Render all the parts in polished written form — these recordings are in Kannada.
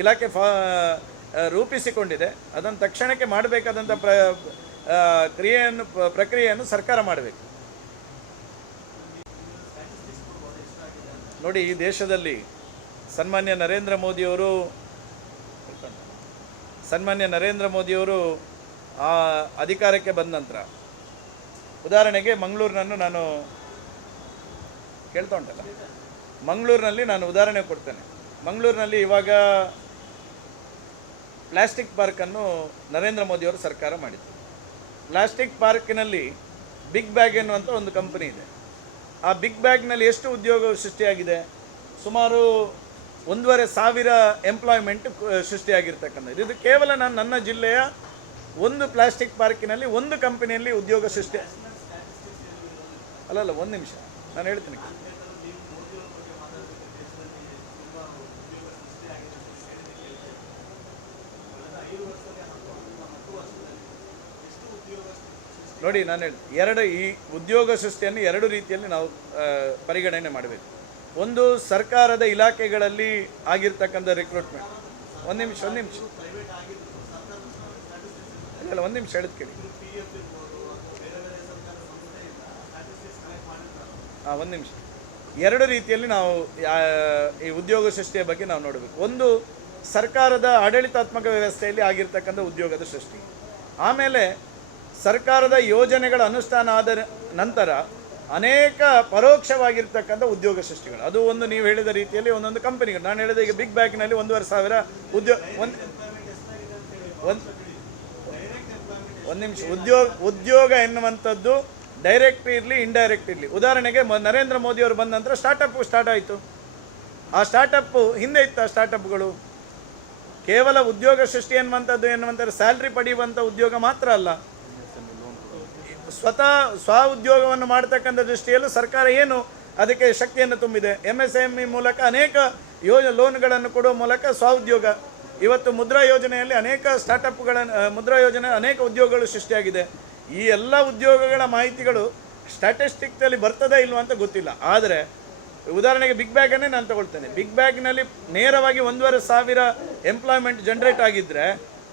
ಇಲಾಖೆ ರೂಪಿಸಿಕೊಂಡಿದೆ. ಅದನ್ನು ತಕ್ಷಣಕ್ಕೆ ಮಾಡಬೇಕಾದಂಥ ಪ್ರಕ್ರಿಯೆಯನ್ನು ಸರ್ಕಾರ ಮಾಡಬೇಕು. ನೋಡಿ, ಈ ದೇಶದಲ್ಲಿ ಸನ್ಮಾನ್ಯ ನರೇಂದ್ರ ಮೋದಿಯವರು ಅಧಿಕಾರಕ್ಕೆ ಬಂದ ನಂತರ, ಉದಾಹರಣೆಗೆ ಮಂಗಳೂರಿನನ್ನು ನಾನು ಕೇಳ್ತಾ ಉಂಟಲ್ಲ, ಮಂಗಳೂರಿನಲ್ಲಿ ನಾನು ಉದಾಹರಣೆ ಕೊಡ್ತೇನೆ. ಮಂಗಳೂರಿನಲ್ಲಿ ಇವಾಗ ಪ್ಲಾಸ್ಟಿಕ್ ಪಾರ್ಕನ್ನು ನರೇಂದ್ರ ಮೋದಿಯವರು ಸರ್ಕಾರ ಮಾಡಿತ್ತು. ಪ್ಲಾಸ್ಟಿಕ್ ಪಾರ್ಕಿನಲ್ಲಿ ಬಿಗ್ ಬ್ಯಾಗ್ ಎನ್ನುವಂಥ ಒಂದು ಕಂಪನಿ ಇದೆ. ಆ ಬಿಗ್ ಬ್ಯಾಗ್ನಲ್ಲಿ ಎಷ್ಟು ಉದ್ಯೋಗ ಸೃಷ್ಟಿಯಾಗಿದೆ? ಸುಮಾರು 1,500 ಎಂಪ್ಲಾಯ್ಮೆಂಟ್ ಸೃಷ್ಟಿಯಾಗಿರ್ತಕ್ಕಂಥದ್ದು. ಇದು ಕೇವಲ ನನ್ನ ಜಿಲ್ಲೆಯ ಒಂದು ಪ್ಲಾಸ್ಟಿಕ್ ಪಾರ್ಕಿನಲ್ಲಿ ಒಂದು ಕಂಪನಿಯಲ್ಲಿ ಉದ್ಯೋಗ ಸೃಷ್ಟಿ ಅಲ್ಲಲ್ಲ, ಒಂದು ನಿಮಿಷ ನಾನು ಹೇಳ್ತೀನಿ. ನೋಡಿ, ನಾನು ಈ ಉದ್ಯೋಗ ಸೃಷ್ಟಿಯನ್ನು 2 ರೀತಿಯಲ್ಲಿ ನಾವು ಪರಿಗಣನೆ ಮಾಡಬೇಕು. ಒಂದು, ಸರ್ಕಾರದ ಇಲಾಖೆಗಳಲ್ಲಿ ಆಗಿರ್ತಕ್ಕಂಥ ರಿಕ್ರೂಟ್ಮೆಂಟ್. ಒಂದು ನಿಮಿಷ ಇಲ್ಲ, ಒಂದು ನಿಮಿಷ ಹೇಳಿದ್ ಕೇಳಿ. ಒಂದು ನಿಮಿಷ. 2 ರೀತಿಯಲ್ಲಿ ನಾವು ಈ ಉದ್ಯೋಗ ಸೃಷ್ಟಿಯ ಬಗ್ಗೆ ನಾವು ನೋಡಬೇಕು. ಒಂದು, ಸರ್ಕಾರದ ಆಡಳಿತಾತ್ಮಕ ವ್ಯವಸ್ಥೆಯಲ್ಲಿ ಆಗಿರ್ತಕ್ಕಂಥ ಉದ್ಯೋಗದ ಸೃಷ್ಟಿ. ಆಮೇಲೆ ಸರ್ಕಾರದ ಯೋಜನೆಗಳ ಅನುಷ್ಠಾನ ಆದ ನಂತರ ಅನೇಕ ಪರೋಕ್ಷವಾಗಿರ್ತಕ್ಕಂಥ ಉದ್ಯೋಗ ಸೃಷ್ಟಿಗಳು. ಅದು ಒಂದು ನೀವು ಹೇಳಿದ ರೀತಿಯಲ್ಲಿ ಒಂದೊಂದು ಕಂಪನಿಗಳು. ನಾನು ಹೇಳಿದ ಈಗ ಬಿಗ್ ಬ್ಯಾಗ್ನಲ್ಲಿ 1,500 ಒಂದು ನಿಮಿಷ. ಉದ್ಯೋಗ ಎನ್ನುವಂಥದ್ದು ಡೈರೆಕ್ಟ್ ಇರಲಿ, ಇಂಡೈರೆಕ್ಟ್ ಇರಲಿ. ಉದಾಹರಣೆಗೆ ನರೇಂದ್ರ ಮೋದಿಯವರು ಬಂದ ನಂತರ ಸ್ಟಾರ್ಟ್ ಆಯಿತು. ಆ ಸ್ಟಾರ್ಟಪ್ ಹಿಂದೆ ಇತ್ತು. ಆ ಸ್ಟಾರ್ಟಪ್ಗಳು ಕೇವಲ ಉದ್ಯೋಗ ಸೃಷ್ಟಿ ಎನ್ನುವಂಥದ್ದು ಸ್ಯಾಲ್ರಿ ಪಡೆಯುವಂಥ ಉದ್ಯೋಗ ಮಾತ್ರ ಅಲ್ಲ, ಸ್ವ ಉದ್ಯೋಗವನ್ನು ಮಾಡತಕ್ಕಂಥ ದೃಷ್ಟಿಯಲ್ಲೂ ಸರ್ಕಾರ ಏನು ಅದಕ್ಕೆ ಶಕ್ತಿಯನ್ನು ತುಂಬಿದೆ. MSME ಮೂಲಕ ಅನೇಕ ಲೋನ್ಗಳನ್ನು ಕೊಡುವ ಮೂಲಕ ಸ್ವ ಉದ್ಯೋಗ. ಇವತ್ತು ಮುದ್ರಾ ಯೋಜನೆಯಲ್ಲಿ ಅನೇಕ ಮುದ್ರಾ ಯೋಜನೆ ಅನೇಕ ಉದ್ಯೋಗಗಳು ಸೃಷ್ಟಿಯಾಗಿದೆ. ಈ ಎಲ್ಲ ಉದ್ಯೋಗಗಳ ಮಾಹಿತಿಗಳು ಸ್ಟ್ಯಾಟಿಸ್ಟಿಕ್ಸಲ್ಲಿ ಬರ್ತದೇ ಇಲ್ವ ಅಂತ ಗೊತ್ತಿಲ್ಲ. ಆದರೆ ಉದಾಹರಣೆಗೆ ಬಿಗ್ ಬ್ಯಾಗನ್ನೇ ನಾನು ತಗೊಳ್ತೇನೆ. ಬಿಗ್ ಬ್ಯಾಗ್ನಲ್ಲಿ ನೇರವಾಗಿ 1,500 ಎಂಪ್ಲಾಯ್ಮೆಂಟ್ ಜನರೇಟ್ ಆಗಿದ್ದರೆ,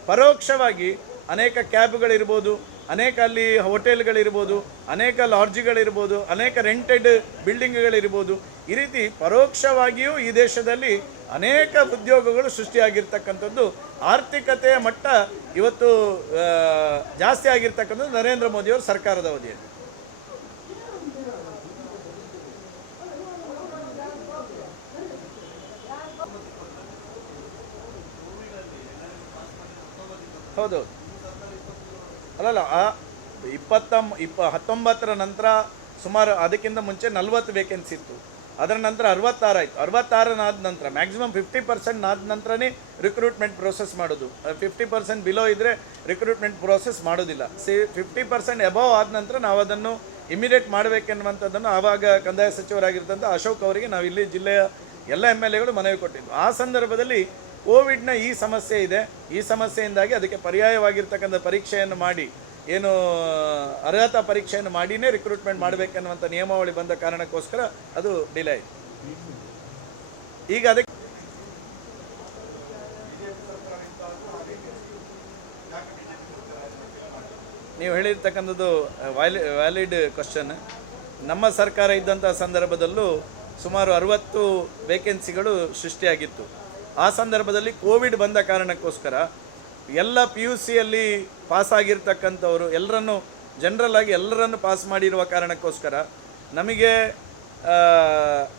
ಪರೋಕ್ಷವಾಗಿ ಅನೇಕ ಕ್ಯಾಬ್ಗಳಿರ್ಬೋದು, ಅನೇಕ ಅಲ್ಲಿ ಹೋಟೆಲ್ಗಳಿರ್ಬೋದು, ಅನೇಕ ಲಾಡ್ಜ್ಗಳಿರ್ಬೋದು, ಅನೇಕ ರೆಂಟೆಡ್ ಬಿಲ್ಡಿಂಗ್ಗಳಿರ್ಬೋದು. ಈ ರೀತಿ ಪರೋಕ್ಷವಾಗಿಯೂ ಈ ದೇಶದಲ್ಲಿ ಅನೇಕ ಉದ್ಯೋಗಗಳು ಸೃಷ್ಟಿಯಾಗಿರ್ತಕ್ಕಂಥದ್ದು. ಆರ್ಥಿಕತೆಯ ಮಟ್ಟ ಇವತ್ತು ಜಾಸ್ತಿ ಆಗಿರ್ತಕ್ಕಂಥದ್ದು ನರೇಂದ್ರ ಮೋದಿಯವರು ಸರ್ಕಾರದ ಅವಧಿಯಲ್ಲಿ. ಹೌದು, ಅಲ್ಲಲ್ಲ, 19 ನಂತರ ಸುಮಾರು ಅದಕ್ಕಿಂತ ಮುಂಚೆ 40 ವೇಕೆನ್ಸಿ ಇತ್ತು. ಅದರ ನಂತರ 66 ಆಯಿತು. 66 ಆದ ನಂತರ ಮ್ಯಾಕ್ಸಿಮಮ್ 50% ಆದ ನಂತರನೇ ರಿಕ್ರೂಟ್ಮೆಂಟ್ ಪ್ರೋಸೆಸ್ ಮಾಡೋದು. 50% ಬಿಲೋ ಇದ್ದರೆ ರಿಕ್ರೂಟ್ಮೆಂಟ್ ಪ್ರೋಸೆಸ್ ಮಾಡೋದಿಲ್ಲ. 50% ಎಬವ್ ಆದ ನಂತರ ನಾವು ಅದನ್ನು ಇಮಿಡಿಯೇಟ್ ಮಾಡಬೇಕೆನ್ನುವಂಥದ್ದನ್ನು ಆವಾಗ ಕಂದಾಯ ಸಚಿವರಾಗಿರ್ತಂಥ ಅಶೋಕ್ ಅವರಿಗೆ ನಾವು ಇಲ್ಲಿ ಜಿಲ್ಲೆಯ ಎಲ್ಲ MLAಗಳು ಮನವಿ ಕೊಟ್ಟಿದ್ದು. ಆ ಸಂದರ್ಭದಲ್ಲಿ ಕೋವಿಡ್ನ ಈ ಸಮಸ್ಯೆ ಇದೆ. ಈ ಸಮಸ್ಯೆಯಿಂದಾಗಿ ಅದಕ್ಕೆ ಪರ್ಯಾಯವಾಗಿರ್ತಕ್ಕಂಥ ಪರೀಕ್ಷೆಯನ್ನು ಮಾಡಿ, ಏನು ಅರ್ಹತಾ ಪರೀಕ್ಷೆಯನ್ನು ಮಾಡಿನೇ ರಿಕ್ರೂಟ್ಮೆಂಟ್ ಮಾಡಬೇಕನ್ನುವಂಥ ನಿಯಮಾವಳಿ ಬಂದ ಕಾರಣಕ್ಕೋಸ್ಕರ ಅದು ಡಿಲೇ ಆಯಿತು. ಈಗ ಅದಕ್ಕೆ ನೀವು ಹೇಳಿರ್ತಕ್ಕಂಥದ್ದು ವ್ಯಾಲಿಡ್ ಕ್ವಶನ್. ನಮ್ಮ ಸರ್ಕಾರ ಇದ್ದಂಥ ಸಂದರ್ಭದಲ್ಲೂ ಸುಮಾರು 60 ವೇಕೆನ್ಸಿಗಳು ಸೃಷ್ಟಿಯಾಗಿತ್ತು. ಆ ಸಂದರ್ಭದಲ್ಲಿ ಕೋವಿಡ್ ಬಂದ ಕಾರಣಕ್ಕೋಸ್ಕರ ಎಲ್ಲ PUCಯಲ್ಲಿ ಪಾಸಾಗಿರ್ತಕ್ಕಂಥವರು ಎಲ್ಲರನ್ನು ಪಾಸ್ ಮಾಡಿರುವ ಕಾರಣಕ್ಕೋಸ್ಕರ ನಮಗೆ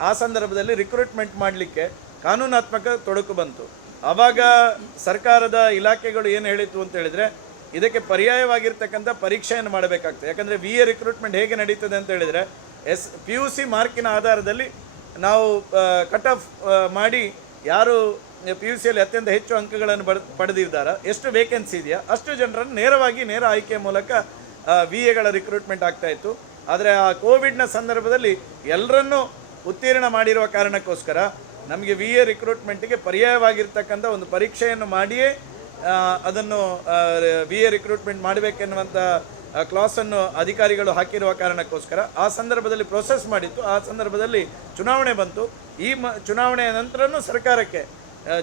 ಆ ಸಂದರ್ಭದಲ್ಲಿ ರಿಕ್ರೂಟ್ಮೆಂಟ್ ಮಾಡಲಿಕ್ಕೆ ಕಾನೂನಾತ್ಮಕ ತೊಡಕು ಬಂತು. ಆವಾಗ ಸರ್ಕಾರದ ಇಲಾಖೆಗಳು ಏನು ಹೇಳಿತು ಅಂತ ಹೇಳಿದರೆ, ಇದಕ್ಕೆ ಪರ್ಯಾಯವಾಗಿರ್ತಕ್ಕಂಥ ಪರೀಕ್ಷೆಯನ್ನು ಮಾಡಬೇಕಾಗ್ತದೆ. ಯಾಕಂದರೆ VA ರಿಕ್ರೂಟ್ಮೆಂಟ್ ಹೇಗೆ ನಡೀತದೆ ಅಂತ ಹೇಳಿದರೆ, PUC ಮಾರ್ಕಿನ ಆಧಾರದಲ್ಲಿ ನಾವು ಕಟ್ ಆಫ್ ಮಾಡಿ ಯಾರು PUCಯಲ್ಲಿ ಅತ್ಯಂತ ಹೆಚ್ಚು ಅಂಕಗಳನ್ನು ಪಡೆದಿದ್ದಾರೆ, ಎಷ್ಟು ವೇಕೆನ್ಸಿ ಇದೆಯಾ ಅಷ್ಟು ಜನರನ್ನು ನೇರ ಆಯ್ಕೆಯ ಮೂಲಕ VAಗಳ ರಿಕ್ರೂಟ್ಮೆಂಟ್ ಆಗ್ತಾಯಿತ್ತು. ಆದರೆ ಆ ಕೋವಿಡ್ನ ಸಂದರ್ಭದಲ್ಲಿ ಎಲ್ಲರನ್ನೂ ಉತ್ತೀರ್ಣ ಮಾಡಿರುವ ಕಾರಣಕ್ಕೋಸ್ಕರ ನಮಗೆ VA ರಿಕ್ರೂಟ್ಮೆಂಟಿಗೆ ಪರ್ಯಾಯವಾಗಿರ್ತಕ್ಕಂಥ ಒಂದು ಪರೀಕ್ಷೆಯನ್ನು ಮಾಡಿಯೇ ಅದನ್ನು VA ರಿಕ್ರೂಟ್ಮೆಂಟ್ ಮಾಡಬೇಕೆನ್ನುವಂಥ ಕ್ಲಾಸನ್ನು ಅಧಿಕಾರಿಗಳು ಹಾಕಿರುವ ಕಾರಣಕ್ಕೋಸ್ಕರ ಆ ಸಂದರ್ಭದಲ್ಲಿ ಪ್ರೋಸೆಸ್ ಮಾಡಿತ್ತು. ಆ ಸಂದರ್ಭದಲ್ಲಿ ಚುನಾವಣೆ ಬಂತು. ಈ ಚುನಾವಣೆಯ ನಂತರನೂ ಸರ್ಕಾರಕ್ಕೆ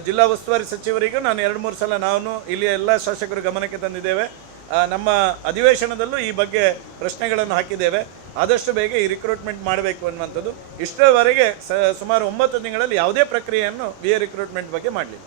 ಜಿಲ್ಲಾ ಉಸ್ತುವಾರಿ ಸಚಿವರಿಗೂ ನಾನು 2-3 ಸಲ ನಾನು ಇಲ್ಲಿ ಎಲ್ಲ ಶಾಸಕರು ಗಮನಕ್ಕೆ ತಂದಿದ್ದೇವೆ. ನಮ್ಮ ಅಧಿವೇಶನದಲ್ಲೂ ಈ ಬಗ್ಗೆ ಪ್ರಶ್ನೆಗಳನ್ನು ಹಾಕಿದ್ದೇವೆ. ಆದಷ್ಟು ಬೇಗ ಈ ರಿಕ್ರೂಟ್ಮೆಂಟ್ ಮಾಡಬೇಕು ಅನ್ನುವಂಥದ್ದು. ಇಷ್ಟರವರೆಗೆ ಸುಮಾರು 9 ತಿಂಗಳಲ್ಲಿ ಯಾವುದೇ ಪ್ರಕ್ರಿಯೆಯನ್ನು ರಿಕ್ರೂಟ್ಮೆಂಟ್ ಬಗ್ಗೆ ಮಾಡಲಿಲ್ಲ.